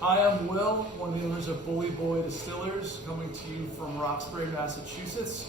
Hi, I'm Will, one of the owners of Bully Boy Distillers, coming to you from Roxbury, Massachusetts.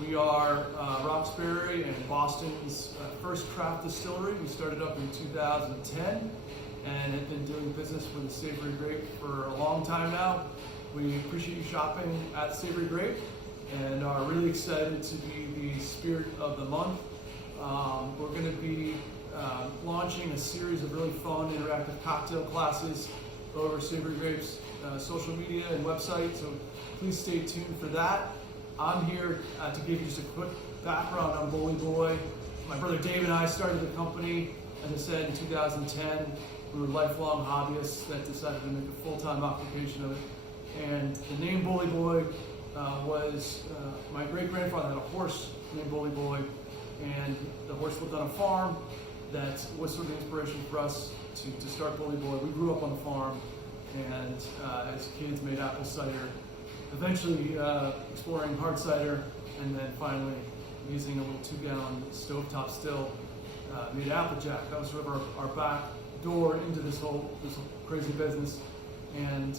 We are Roxbury and Boston's first craft distillery. We started up in 2010 and have been doing business with the Savory Grape for a long time now. We appreciate you shopping at Savory Grape and are really excited to be the spirit of the month. We're going to be launching a series of really fun interactive cocktail classes over Savory Grape's social media and website, so please stay tuned for that. I'm here to give you just a quick background on Bully Boy. My brother Dave and I started the company, as I said, in 2010. We were lifelong hobbyists that decided to make a full-time occupation of it. And the name Bully Boy was, my great-grandfather had a horse named Bully Boy, and the horse lived on a farm. That was sort of the inspiration for us to start Bully Boy. We grew up on the farm, and as kids made apple cider, eventually exploring hard cider, and then finally using a little 2-gallon stovetop still made Applejack. That was sort of our back door into this whole crazy business. And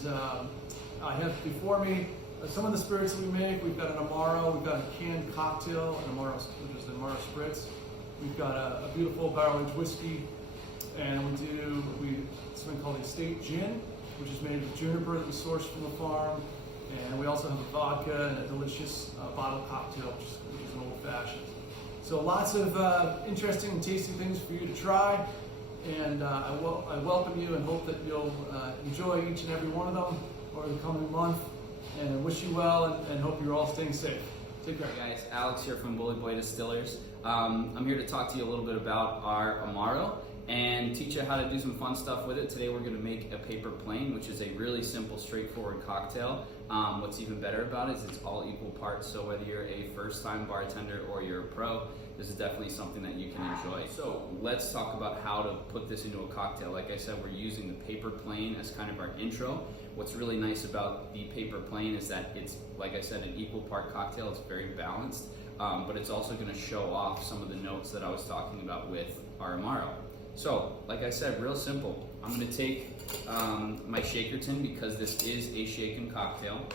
I have before me some of the spirits that we make. We've got an Amaro, we've got a canned cocktail, an Amaro, which is an Amaro Spritz. We've got a beautiful barrel-aged whiskey, and we something called the Estate Gin, which is made with juniper that was sourced from the farm. And we also have a vodka and a delicious bottle cocktail, which is an old-fashioned. So lots of interesting and tasty things for you to try. And I welcome you and hope that you'll enjoy each and every one of them over the coming month. And I wish you well and hope you're all staying safe. Take care. Hey guys, Alex here from Bully Boy Distillers. I'm here to talk to you a little bit about our Amaro and teach you how to do some fun stuff with it. Today we're going to make a paper plane, which is a really simple, straightforward cocktail. What's even better about it is it's all equal parts, so whether you're a first-time bartender or you're a pro, this is definitely something that you can enjoy. So let's talk about how to put this into a cocktail. Like I said, we're using the paper plane as kind of our intro. What's really nice about the paper plane is that it's, like I said, an equal part cocktail. It's very balanced, but it's also going to show off some of the notes that I was talking about with our Amaro. So, like I said, real simple. I'm going to take my shaker tin, because this is a shaken cocktail,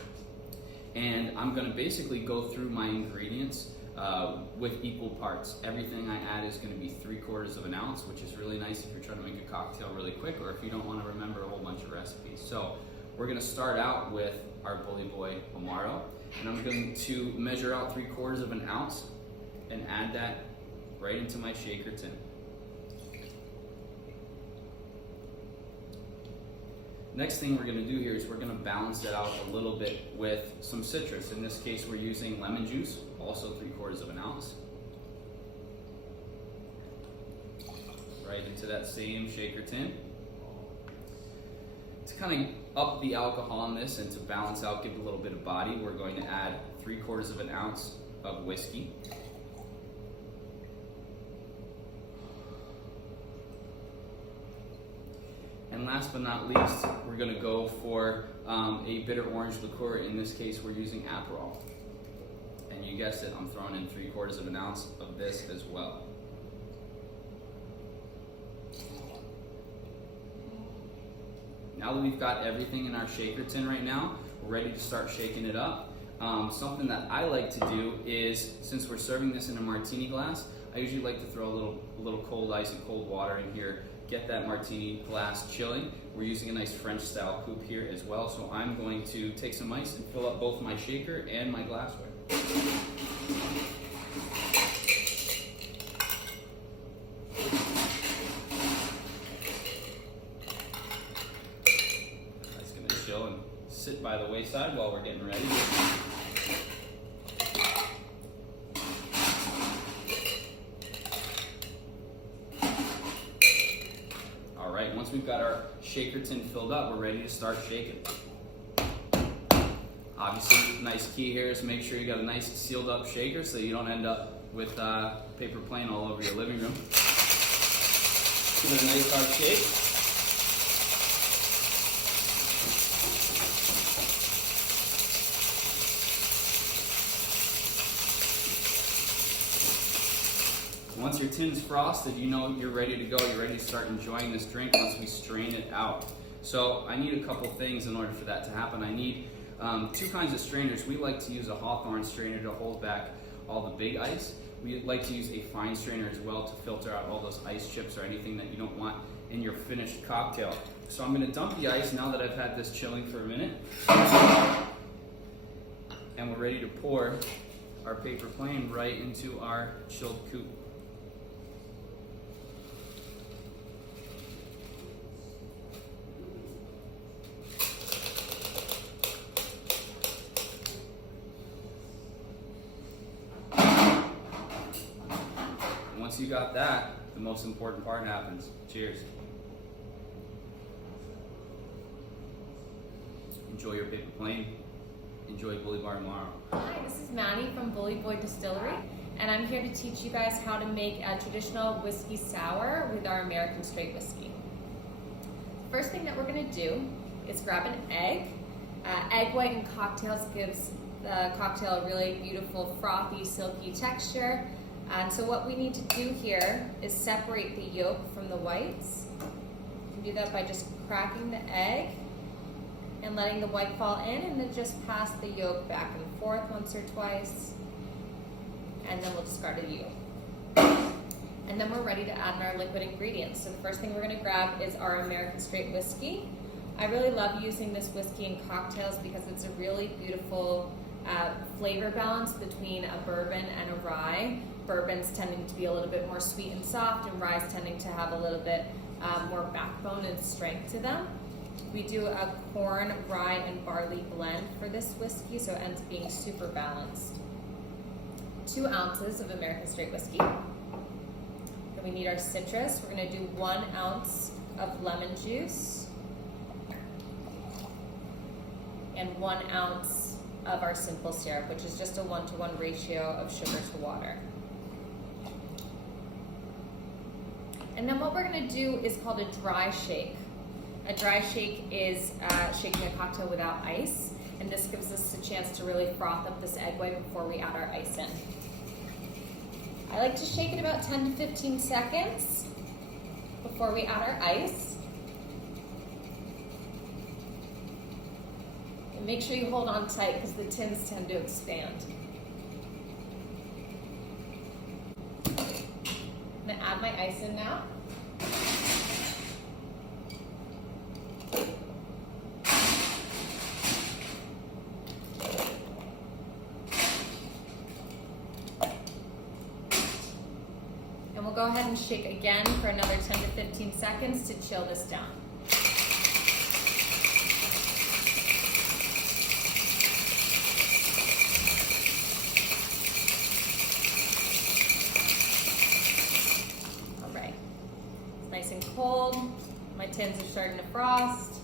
and I'm going to basically go through my ingredients with equal parts. Everything I add is going to be 3/4 of an ounce, which is really nice if you're trying to make a cocktail really quick or if you don't want to remember a whole bunch of recipes. So we're going to start out with our Bully Boy Amaro, and I'm going to measure out 3/4 of an ounce and add that right into my shaker tin. Next thing we're going to do here is we're going to balance that out a little bit with some citrus. In this case, we're using lemon juice, also 3/4 of an ounce. Right into that same shaker tin. To kind of up the alcohol in this and to balance out, give it a little bit of body, we're going to add 3/4 of an ounce of whiskey. And last but not least, we're going to go for a bitter orange liqueur. In this case, we're using Aperol. And you guessed it, I'm throwing in 3/4 of an ounce of this as well. Now that we've got everything in our shaker tin right now, we're ready to start shaking it up. Something that I like to do is, since we're serving this in a martini glass, I usually like to throw a little cold ice and cold water in here, get that martini glass chilling. We're using a nice French style coupe here as well, so I'm going to take some ice and fill up both my shaker and my glassware. That's going to chill and sit by the wayside while we're getting ready. Once we've got our shaker tin filled up, we're ready to start shaking. Obviously, nice key here is make sure you got a nice sealed up shaker so you don't end up with paper plane all over your living room. Give it a nice hard shake. Once your tin's frosted, you know you're ready to go. You're ready to start enjoying this drink once we strain it out. So I need a couple things in order for that to happen. I need two kinds of strainers. We like to use a Hawthorne strainer to hold back all the big ice. We like to use a fine strainer as well to filter out all those ice chips or anything that you don't want in your finished cocktail. So I'm going to dump the ice now that I've had this chilling for a minute. And we're ready to pour our paper plane right into our chilled coupe. Once you got that, the most important part happens. Cheers. Enjoy your paper plane. Enjoy Bully Bar tomorrow. Hi, this is Maddie from Bully Boy Distillery, and I'm here to teach you guys how to make a traditional whiskey sour with our American straight whiskey. First thing that we're going to do is grab an egg. Egg white in cocktails gives the cocktail a really beautiful, frothy, silky texture. And so what we need to do here is separate the yolk from the whites. You can do that by just cracking the egg and letting the white fall in, and then just pass the yolk back and forth once or twice. And then we'll discard the yolk. And then we're ready to add in our liquid ingredients. So the first thing we're gonna grab is our American straight whiskey. I really love using this whiskey in cocktails because it's a really beautiful flavor balance between a bourbon and a rye. Bourbons tending to be a little bit more sweet and soft, and ryes tending to have a little bit more backbone and strength to them. We do a corn, rye, and barley blend for this whiskey, so it ends up being super balanced. 2 ounces of American straight whiskey. Then we need our citrus. We're going to do 1 ounce of lemon juice and 1 ounce of our simple syrup, which is just a 1-to-1 ratio of sugar to water. And then what we're going to do is called a dry shake. A dry shake is shaking a cocktail without ice, and this gives us a chance to really froth up this egg white before we add our ice in. I like to shake it about 10 to 15 seconds before we add our ice. And make sure you hold on tight because the tins tend to expand. I'm going to add my ice in now. And we'll go ahead and shake again for another 10 to 15 seconds to chill this down. All right, it's nice and cold. My tins are starting to frost.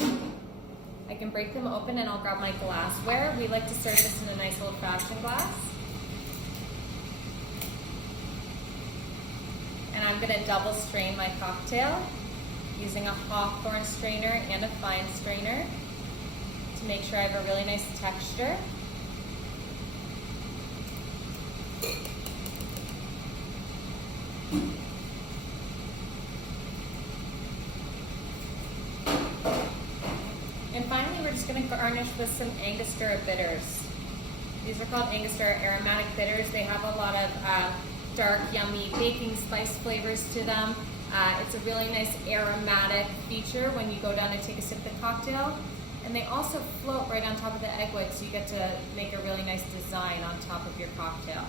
I can break them open and I'll grab my glassware. We like to serve this in a nice old-fashioned glass. And I'm going to double strain my cocktail using a Hawthorne strainer and a fine strainer to make sure I have a really nice texture. And finally, we're just going to garnish with some Angostura bitters. These are called Angostura aromatic bitters. They have a lot of dark, yummy baking spice flavors to them. It's a really nice aromatic feature when you go down and take a sip of the cocktail. And they also float right on top of the egg white, so you get to make a really nice design on top of your cocktail.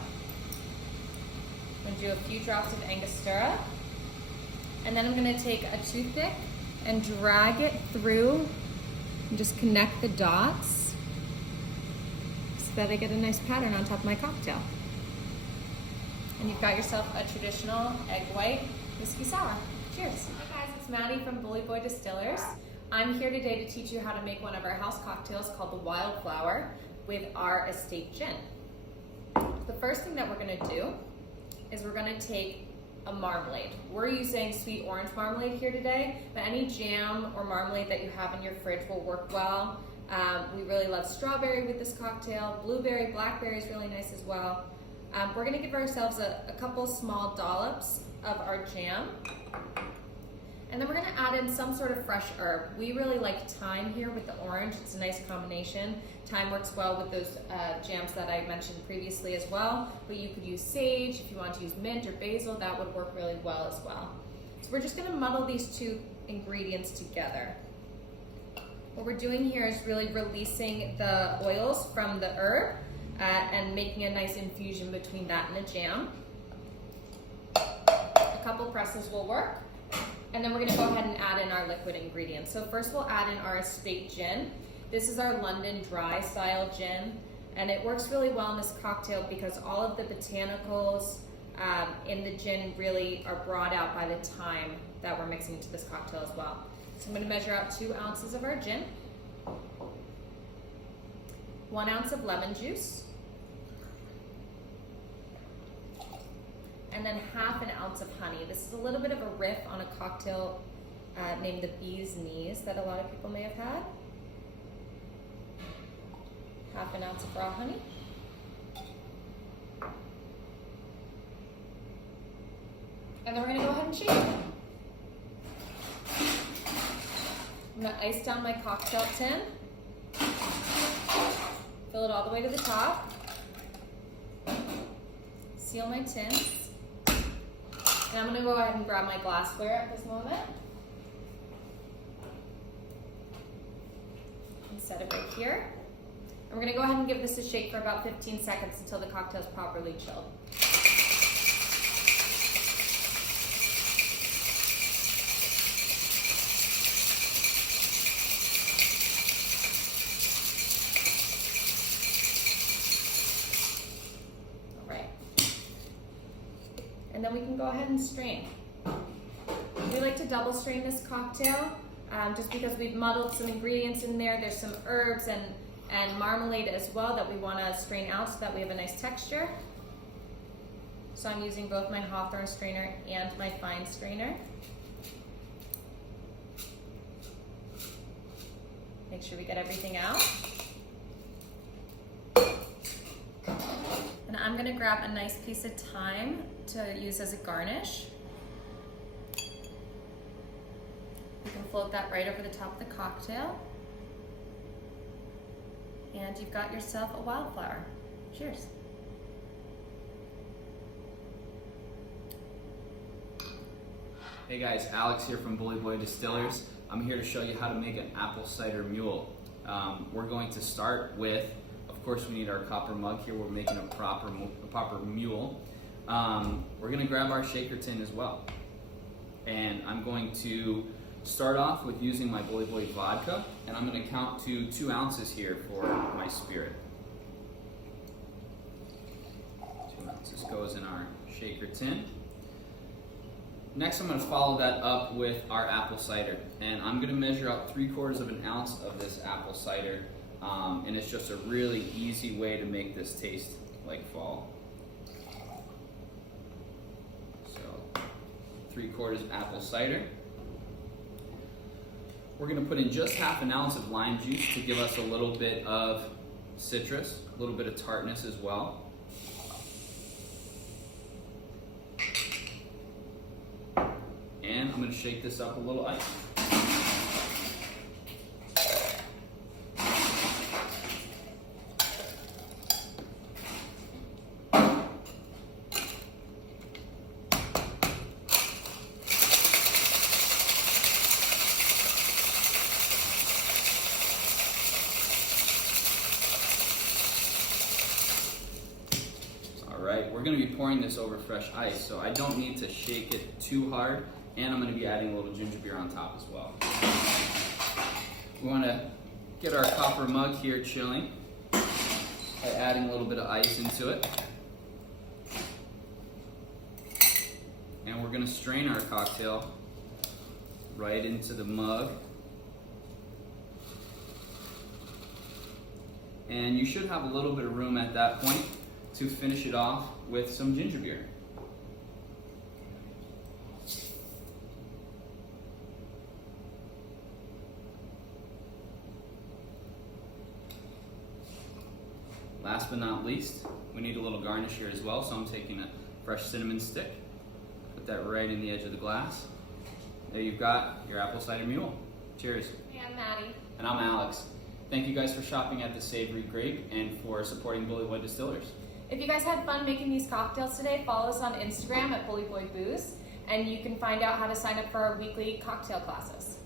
I'm going to do a few drops of Angostura. And then I'm going to take a toothpick and drag it through and just connect the dots so that I get a nice pattern on top of my cocktail. And you've got yourself a traditional egg white whiskey sour. Cheers. Hi guys, it's Maddie from Bully Boy Distillers. I'm here today to teach you how to make one of our house cocktails called the Wildflower with our estate gin. The first thing that we're going to do is we're going to take a marmalade. We're using sweet orange marmalade here today, but any jam or marmalade that you have in your fridge will work well. We really love strawberry with this cocktail. Blueberry, blackberry is really nice as well. We're going to give ourselves a couple small dollops of our jam. And then we're gonna add in some sort of fresh herb. We really like thyme here with the orange. It's a nice combination. Thyme works well with those jams that I mentioned previously as well, but you could use sage. If you want to use mint or basil, that would work really well as well. So we're just gonna muddle these two ingredients together. What we're doing here is really releasing the oils from the herb and making a nice infusion between that and the jam. A couple presses will work. And then we're gonna go ahead and add in our liquid ingredients. So first we'll add in our estate gin. This is our London dry style gin, and it works really well in this cocktail because all of the botanicals in the gin really are brought out by the thyme that we're mixing into this cocktail as well. So I'm gonna measure out 2 ounces of our gin, 1 ounce of lemon juice, and then ½ an ounce of honey. This is a little bit of a riff on a cocktail named the Bee's Knees that a lot of people may have had. ½ an ounce of raw honey. And then we're gonna go ahead and shake it. I'm gonna ice down my cocktail tin, fill it all the way to the top, seal my tins, and I'm gonna go ahead and grab my glassware at this moment and set it right here. And we're gonna go ahead and give this a shake for about 15 seconds until the cocktail's properly chilled. All right. And then we can go ahead and strain. We like to double strain this cocktail just because we've muddled some ingredients in there. There's some herbs and marmalade as well that we want to strain out so that we have a nice texture. So I'm using both my Hawthorne strainer and my fine strainer. Make sure we get everything out. And I'm going to grab a nice piece of thyme to use as a garnish. You can float that right over the top of the cocktail. And you've got yourself a wildflower. Cheers. Hey guys, Alex here from Bully Boy Distillers. I'm here to show you how to make an apple cider mule. We're going to start with, of course we need our copper mug here. We're making a proper mule. We're gonna grab our shaker tin as well. And I'm going to start off with using my Bully Boy vodka, and I'm going to count to 2 ounces here for my spirit. 2 ounces goes in our shaker tin. Next I'm going to follow that up with our apple cider, and I'm going to measure out 3/4 of an ounce of this apple cider, and it's just a really easy way to make this taste like fall. So 3/4 apple cider. We're going to put in just ½ an ounce of lime juice to give us a little bit of citrus, a little bit of tartness as well. And I'm going to shake this up a little ice. Alright, we're going to be pouring this over fresh ice, so I don't need to shake it too hard, and I'm going to be adding a little ginger beer on top as well. We want to get our copper mug here chilling by adding a little bit of ice into it. And we're going to strain our cocktail right into the mug. And you should have a little bit of room at that point to finish it off with some ginger beer. Last but not least, we need a little garnish here as well, so I'm taking a fresh cinnamon stick, put that right in the edge of the glass. there you've got your apple cider mule. Cheers. Hey, I'm Maddie. And I'm Alex. Thank you guys for shopping at the Savory Grape and for supporting Bully Boy Distillers. If you guys had fun making these cocktails today, follow us on Instagram at Bully Boy Booze, and you can find out how to sign up for our weekly cocktail classes.